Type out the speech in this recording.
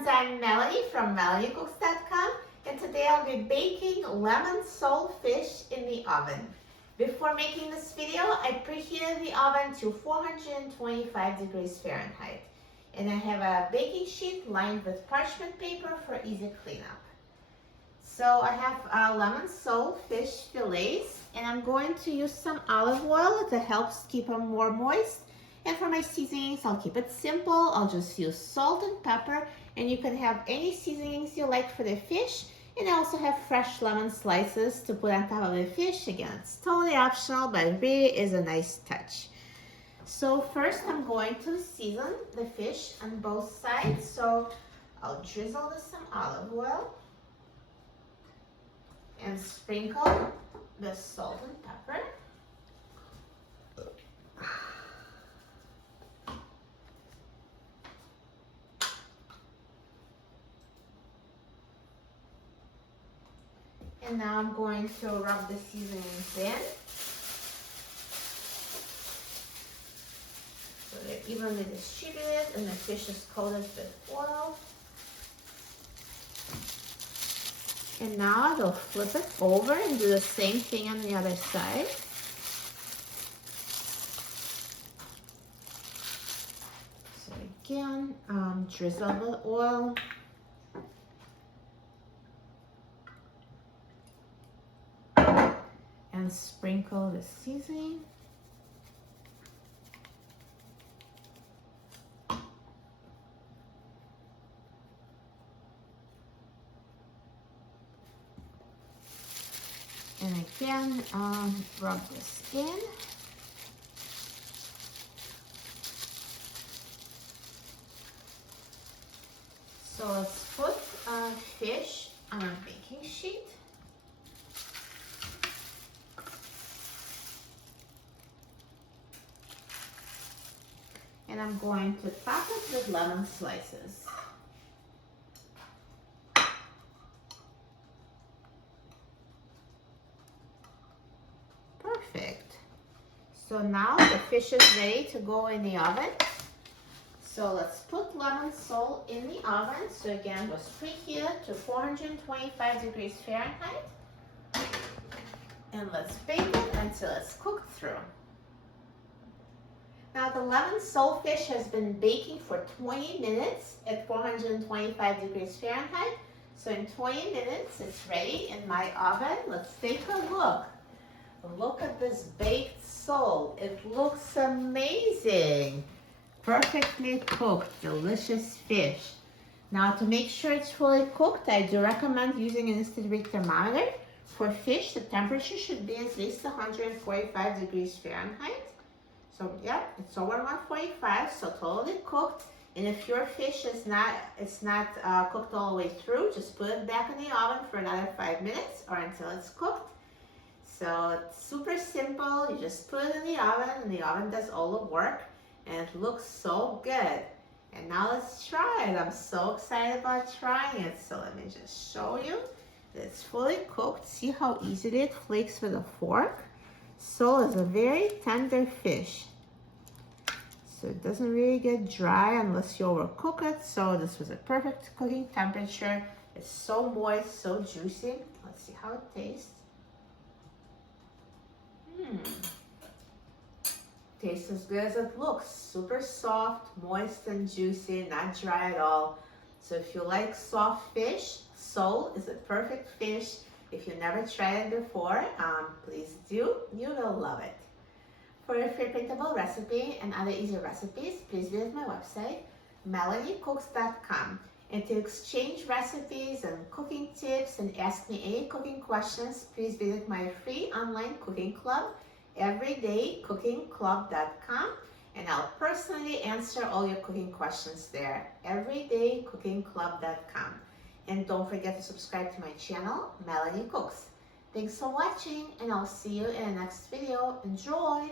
friends, I'm Melanie from melaniecooks.com, and today I'll be baking lemon sole fish in the oven. Before making this video, I preheated the oven to 425 degrees Fahrenheit. And I have a baking sheet lined with parchment paper for easy cleanup. So I have lemon sole fish fillets, and I'm going to use some olive oil that helps keep them more moist. And for my seasonings, I'll keep it simple. I'll just use salt and pepper, and you can have any seasonings you like for the fish. And I also have fresh lemon slices to put on top of the fish. Again, it's totally optional, but it really is a nice touch. So first I'm going to season the fish on both sides. So I'll drizzle with some olive oil and sprinkle the salt and pepper. And now I'm going to rub the seasonings in so they're evenly distributed and the fish is coated with oil. And now I will flip it over and do the same thing on the other side. So again, drizzle with oil. And sprinkle the seasoning. And again, rub this in. So let's put fish on a baking sheet. And I'm going to top it with lemon slices. Perfect. So now the fish is ready to go in the oven. So let's put lemon sole in the oven. So again, it was preheated to 425 degrees Fahrenheit. And let's bake it until it's cooked through. Now the lemon sole fish has been baking for 20 minutes at 425 degrees Fahrenheit. So in 20 minutes, it's ready in my oven. Let's take a look. Look at this baked sole. It looks amazing. Perfectly cooked, delicious fish. Now to make sure it's fully cooked, I do recommend using an instant read thermometer. For fish, the temperature should be at least 145 degrees Fahrenheit. So yeah, it's over 145, so totally cooked. And if your fish is not cooked all the way through, just put it back in the oven for another 5 minutes or until it's cooked. So it's super simple. You just put it in the oven, and the oven does all the work, and it looks so good. And now let's try it. I'm so excited about trying it. So let me just show you that it's fully cooked. See how easily it flakes with a fork? Sole is a very tender fish. So it doesn't really get dry unless you overcook it. So this was a perfect cooking temperature. It's so moist, so juicy. Let's see how it tastes. Tastes as good as it looks. Super soft, moist and juicy, not dry at all. So if you like soft fish, sole is a perfect fish. If you never tried it before, please do. You will love it. For a free printable recipe and other easy recipes, please visit my website, melaniecooks.com. And to exchange recipes and cooking tips and ask me any cooking questions, please visit my free online cooking club, everydaycookingclub.com. And I'll personally answer all your cooking questions there, everydaycookingclub.com. And don't forget to subscribe to my channel, Melanie Cooks. Thanks for watching, and I'll see you in the next video. Enjoy!